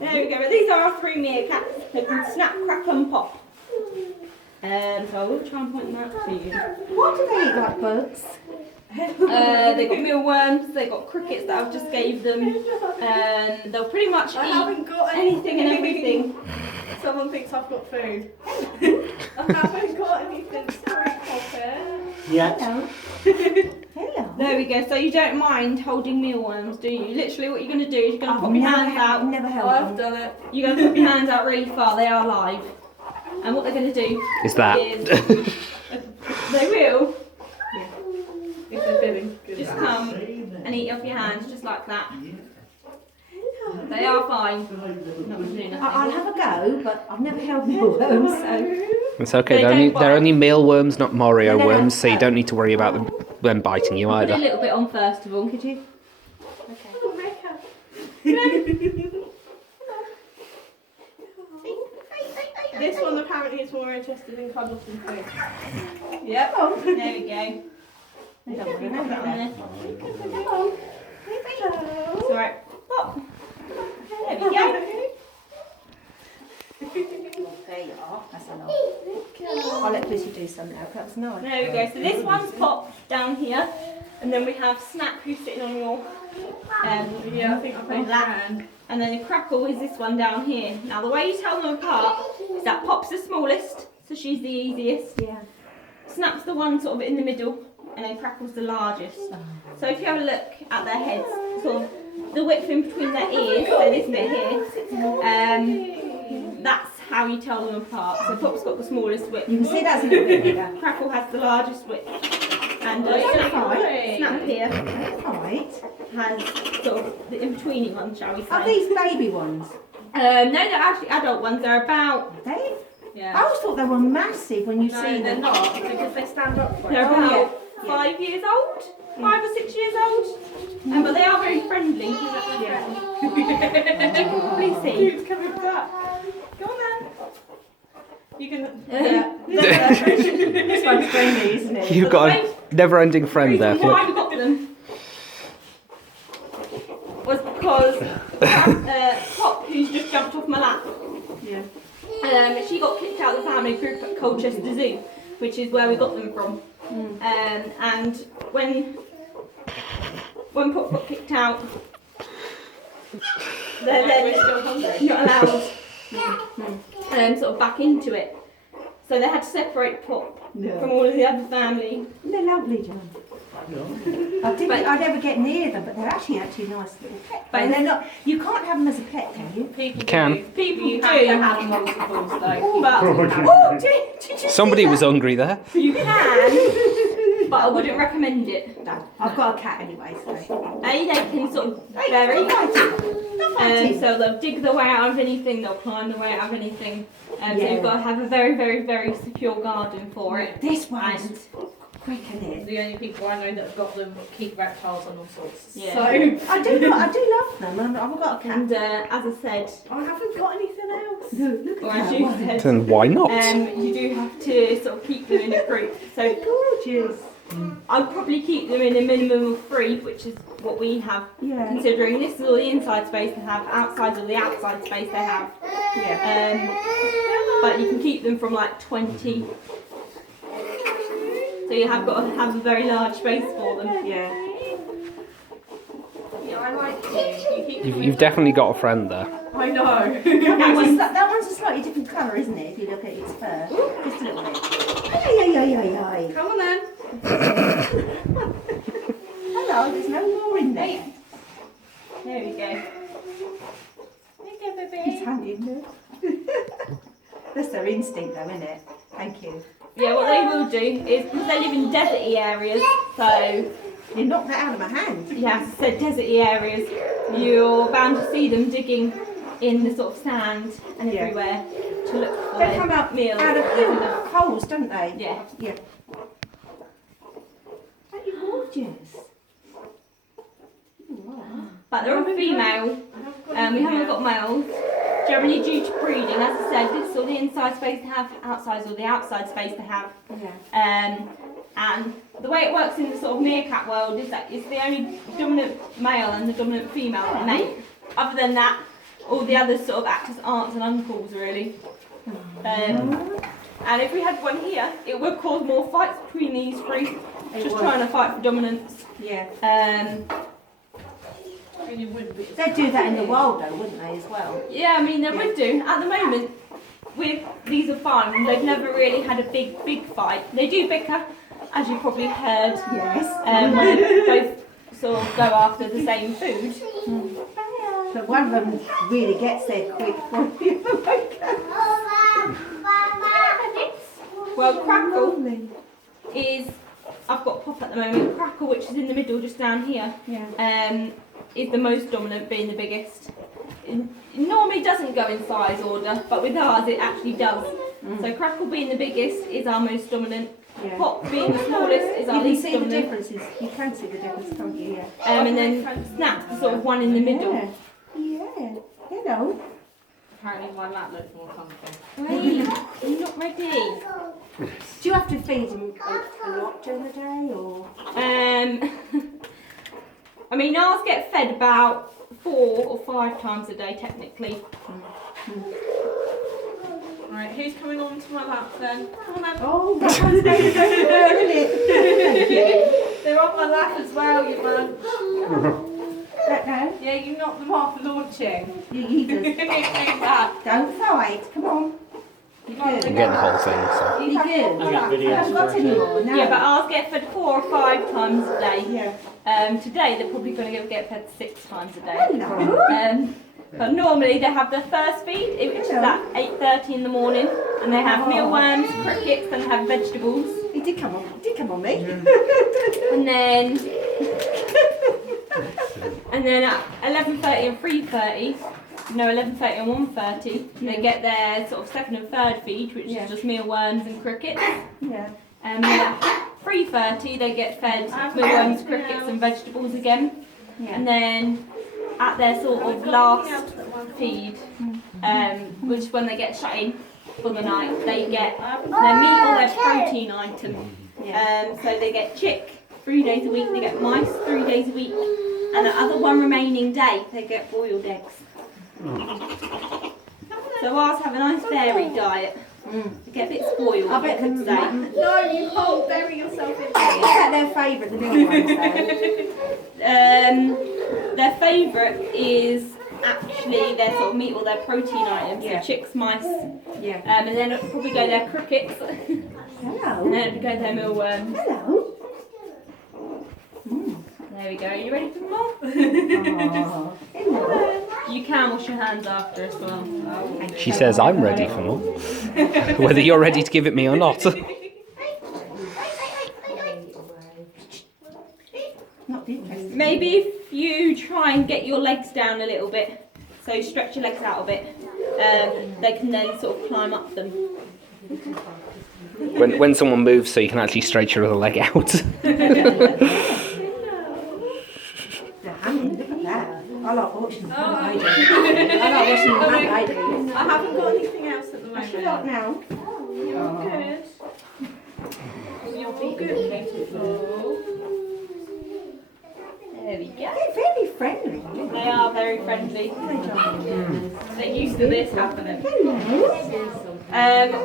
There we go. But these are our 3 meerkats. They can snap, crackle and pop. So I will try and point them out to you. What do they eat, like bugs? They got mealworms, they got crickets that I've just gave them. They'll pretty much eat anything and everything. Someone thinks I've got food. I haven't got anything. Sorry, Poppy. Yeah. Hello. There we go. So you don't mind holding mealworms, do you? Literally what you're going to do is you're going to pop your hands out. I've never held I've them. done it. You're going to put your hands out really far. They are live. And what they're going to do Is that? they will If they're feeling good. just come and eat off your hands just like that. They are fine. Not going to do nothing. I'll have a go, but I've never held mealworms, so... It's okay. They They're don't only, bite. they're only mealworms, not Mario No, no, no, worms, so you no. don't need to worry about them biting you Put a either. little bit on first of all, could you? This one apparently is more interested in cuddles than food. Yep. There we go. Put that on there. It's alright. Pop. There we go. There you are. That's a lot. I'll let Lucy do some now. That was nice. There we go. So this one's Pop down here, and then we have Snap who's sitting on your Yeah, I think I've made that. and then the Crackle is this one down here. Now the way you tell them apart is that Pop's the smallest, so she's the easiest. Yeah. Snap's the one sort of in the middle, and then Crackle's the largest. So if you have a look at their heads, sort of the width in between their ears, so this bit here, that's how you tell them apart. So Pop's got the smallest width. You can see that's a little bit bigger. Crackle has the largest width. And Right. Snap here Right. has sort of the in-betweeny one, shall we say. Are these baby ones? No, they're actually adult ones. They're about Are they? I Yeah. always thought they were massive when you No, see they're them. not because they stand up for it. they're Oh, about yeah. 5 years old, 5 or 6 years old. But they are very friendly. Please see. Who's coming back? Go on then. You can. This one's friendly, isn't it? You've got a never-ending friend there, reason why Flip. we got them was because Pop, who's just jumped off my lap, Yeah. she got kicked out of the family through Colchester Zoo, which is where we got them from. And when Pop got kicked out, they're then not allowed sort of back into it. So they had to separate Pop from all of the other family. They're lovely, John. I didn't think I'd ever get near them, but they're actually nice little pets. But And they're not. You can't have them as a pet, can you? People You can. do. People You do, have to have multiples though. but oh, did you Somebody see was that? hungry there. You can, but I wouldn't recommend it. No, I've got a cat anyway, so. They can sort of vary. So they'll dig their way out of anything, they'll climb their way out of anything. So you've got to have a very, very, very secure garden for it. This one's And quick, isn't it? The only people I know that have got them keep reptiles and all sorts. Yeah. So I do love them, and I've got a cat. and as I said, I haven't got anything else. Look or at as that you one. said, Then why not? you do have to sort of keep them in a group. So Gorgeous. I'd probably keep them in a minimum of 3, which is what we have. Yeah. Considering this is all the inside space they have, outside all the outside space they have. Yeah. But you can keep them from like 20. So you have got to have a very large space for them. Yeah. Yeah, I like you. Keep You've definitely got a friend there. I know. That one's a slightly different colour, isn't it? If you look at its fur, just a little bit. Ay. Come on then. Hello, there's no more in there. There we go. There you go, baby. It's handy, isn't it? That's their instinct, though, isn't it? Thank you. Yeah, what they will do is, because they live in deserty areas, so You knocked that out of my hand. yeah, so deserty areas, you're bound to see them digging in the sort of sand and Yeah. everywhere to look for They their come out meals. out of holes, don't they? Yeah. Yeah. Aren't you gorgeous? But they're all female. We haven't got males. Generally due to breeding, as I said, this is all the inside space they have, outside is all the outside space they have. Yeah. And the way it works in the sort of meerkat world is that it's the only dominant male and the dominant female that mate. Other than that, all the others sort of act as aunts and uncles really. And if we had one here, it would cause more fights between these three, just trying to fight for dominance. Yeah. They'd do that in the wild though, wouldn't they, as well? Yeah, I mean, they would do. At the moment, these are fine. They've never really had a big fight. They do bicker, as you probably heard. Yes. When they both sort of go after the same food. But one of them really gets there quick. Well, Crackle is, I've got Pop at the moment. Crackle, which is in the middle, just down here, is the most dominant, being the biggest. It normally doesn't go in size order, but with ours it actually does. So Crackle being the biggest is our most dominant. Pop being the smallest is our least dominant. You can see the differences. You can see the difference, can't you? Yeah. And then Snap's the sort of one in the middle. Yeah. Hello. Apparently my lap looks more comfy. Wait, you're not ready. Do you have to feed him a lot during the day, or? I mean, ours get fed about 4 or 5 times a day, technically. Right, who's coming on to my lap then? Come on then. Oh, that one's going to go to her, isn't it? They're on my lap as well, you man. No. Yeah, you knocked them off launching. He does. Don't fight. Come on. You're I'm good. getting the whole thing, so. You're good. I haven't got any more. No. Yeah, but ours get fed 4 or 5 times a day. Yeah. Today they're probably going to get fed 6 times a day. Hello. But normally they have their first feed, which is at 8:30 in the morning, and they have mealworms, crickets, and have vegetables. He did come on. He did come on me. And then at 11:30 and 3:30, 11:30 and 1:30, they get their sort of second and third feed, which is just mealworms and crickets. Yeah. And then at 3:30, they get fed mealworms, crickets, and vegetables again. Yeah. And then at their sort of last feed, which is when they get shut in for the night, they get their meat or their protein item. So they get chick 3 days a week, they get mice 3 days a week, and the other one remaining day, they get boiled eggs. So ours have a nice varied diet. They get a bit spoiled, I bet them. No, you can't bury yourself in Is there. that their favourite, the little ones though? Their favourite is actually their sort of meat or their protein items, so chicks, mice, Yeah. and then it'll probably go their crickets, Hello. and then it'll go their mealworms. Hello. There we go. Are you ready for more? Oh. Hello. You can wash your hands after as well. She says I'm ready for more. Whether you're ready to give it me or not. Not interested. Maybe if you try and get your legs down a little bit, so stretch your legs out a bit, they can then sort of climb up them. When someone moves so you can actually stretch your other leg out. Look at that. I like watching them. I like watching them. I do. I haven't got anything else at the What's moment. you got now? You're all good. You're all good, beautiful. There we go. They're very friendly. They are very friendly. They're used to this happening.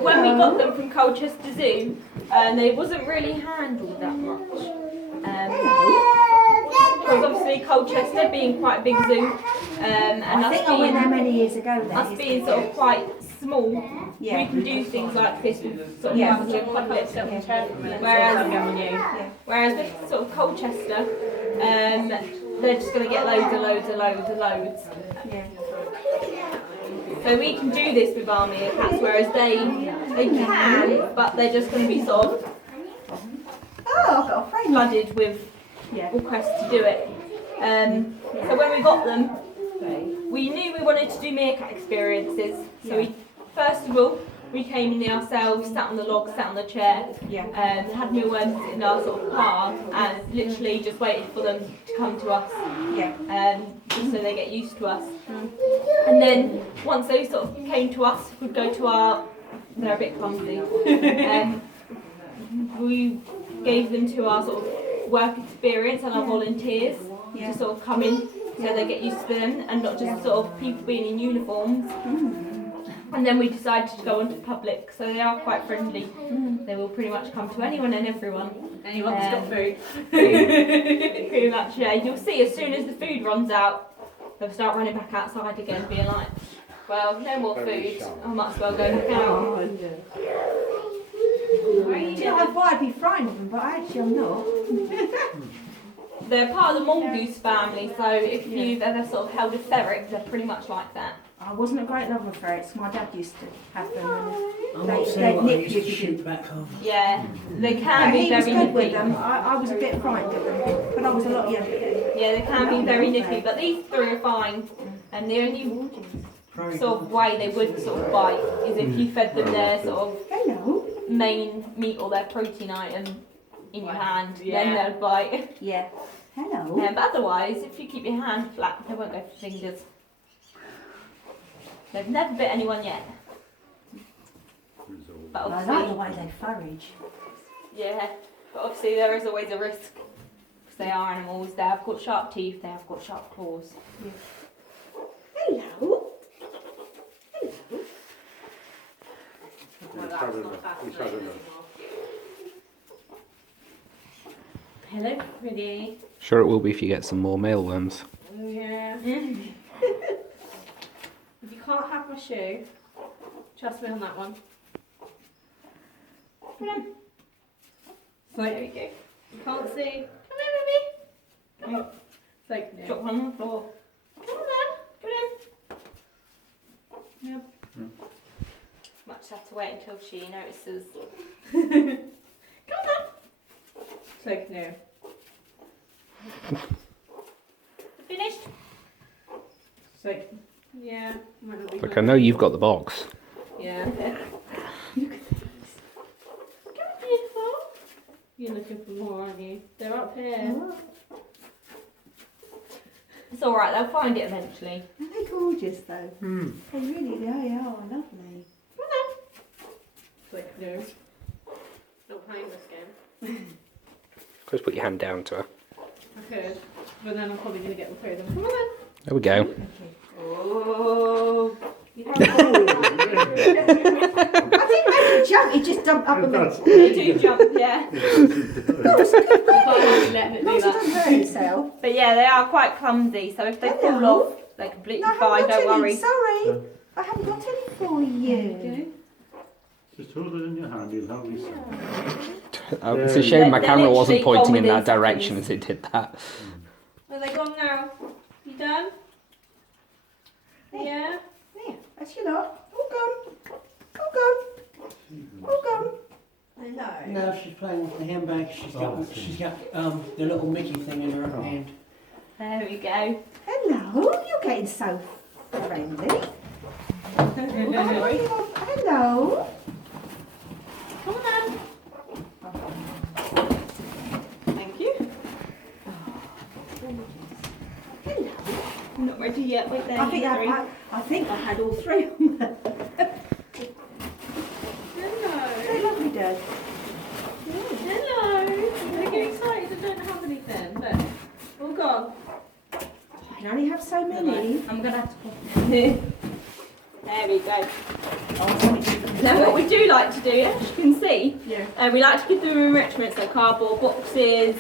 When we got them from Colchester Zoo, they wasn't really handled that much. Because obviously Colchester being quite a big zoo, and I us think I went there being, many years ago. us being sort of quite small, we Yeah. can do things like this with sort of Yeah. one little puppet. Yeah. Whereas with sort of Colchester, they're just going to get loads. Yeah. So we can do this with our meerkats, whereas they can, but they're just going to be sort of Oh, I've got a friend. flooded with requests to do it. So when we got them, we knew we wanted to do meerkat experiences. So we, first of all, we came in there ourselves, sat on the log, sat on the chair, had mealworms in our sort of car, and literally just waited for them to come to us, just so they get used to us. And then once they sort of came to us, we'd go to our, they're a bit clumsy, we gave them to our sort of work experience and our volunteers to sort of come in so they get used to them and not just sort of people being in uniforms. And then we decided to go onto public, so they are quite friendly. They will pretty much come to anyone and everyone. Anyone that's got food. Pretty much, yeah. You'll see as soon as the food runs out, they'll start running back outside again, being like, well, no more food, I might as well go back out. Yeah, I thought I'd be frightened of them, but actually I'm not. They're part of the mongoose family, so if you've ever sort of held a ferret, they're pretty much like that. I wasn't a great lover of ferrets. My dad used to have them. I'm They- not they saying what I nip used you to if you shoot back home. Yeah, they can But be he was very good with nippy. them. I was a bit frightened of them, but I was a lot younger then. Yeah, they can be very nippy, but these three are fine. And the only sort of way they would sort of bite is if you fed them their sort of Hello. main meat or their protein item in your hand, then Yeah. they'll bite. Yeah. Hello. But otherwise, if you keep your hand flat, they won't go for fingers. They've never bit anyone yet. But I like the obviously, way they forage. yeah, but obviously there is always a risk. Because they are animals, they have got sharp teeth, they have got sharp claws. Hello. Well, that's not fascinating anymore. Hello, pretty. Sure, it will be if you get some more mealworms. Oh, yeah. Mm. If you can't have my shoe, trust me on that one. There we go. You can't see. Come here, baby. It's like, no. Drop one on the floor. Come on then. Come in. Yep. Much have to wait until she notices. Come on then. It's like, no. Finished? It's like, yeah, might not be Look, I good. know you've got the box. Yeah. Beautiful. You're looking for more, aren't you? They're up here. It's alright, they'll find it eventually. Aren't they gorgeous though? They really they are lovely. It's like, no. Not playing this game. Just put your hand down to her. I could, but then I'm probably going to get them through them. Come on then. There we go. Oh. You have I didn't make it jump. It just jumped up a bit. They do jump, yeah. you can't actually let it do Not to that. hurt itself. But yeah, they are quite clumsy, so if they fall Hello. off, they're completely No, I fine, haven't got don't any. worry. Sorry. I haven't got any for you. Just hold it in your hand, you'll have this. It's a shame my They're camera wasn't literally pointing in gone that within direction seconds. as it did that. Are they gone now? You done? Yeah? There. That's your lot. All gone. All gone. All gone. Hello. No, she's playing with the handbag. She's got the little Mickey thing in her hand. There we go. Hello. You're getting so friendly. Hello. Come on then. Thank you. Hello. I'm not ready yet with them. I think I had all three on there. Hello. They're lovely, Dad. Hello. They get excited and don't have anything, but all gone. You can only have so many. I'm going to have to put it. There we go. Oh, something different. Now what we do like to do, as you can see, Yeah. we like to give them enrichment, so cardboard boxes.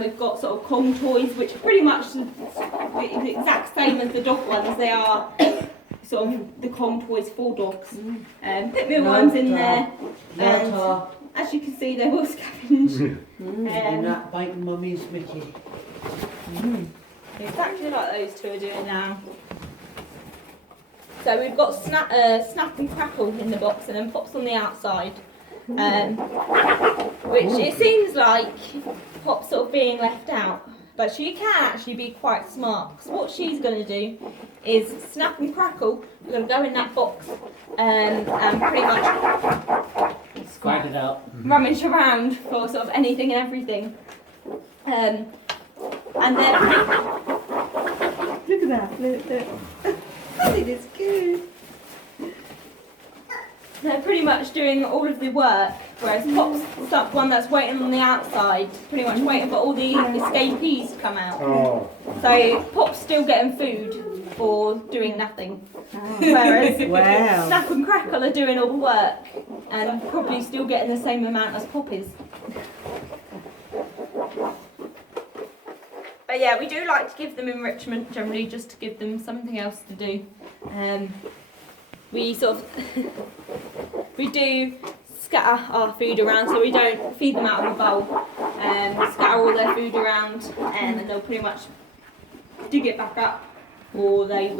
We've got sort of Kong toys, which are pretty much the exact same as the dog ones. They are sort of the Kong toys for dogs. Put meal ones in there. And as you can see, they will scavenge. And that biting mummy's Mickey. Exactly like those two are doing now. So we've got Snap and Crackle in the box and then Pop's on the outside. Which it seems like Pop's sort of being left out. But she can actually be quite smart. Because what she's going to do is Snap and Crackle are going to go in that box and pretty much Squared it out. rummage around for sort of anything and everything. And then Look at that. Look. I think it's good. they're pretty much doing all of the work, whereas Pop's the one that's waiting on the outside, pretty much waiting for all the escapees to come out. Oh. So Pop's still getting food for doing nothing, whereas Wow. Snap and Crackle are doing all the work and probably still getting the same amount as Pop is. But yeah, we do like to give them enrichment generally, just to give them something else to do. We sort of we do scatter our food around, so we don't feed them out of a bowl. Scatter all their food around, and they'll pretty much dig it back up, or they will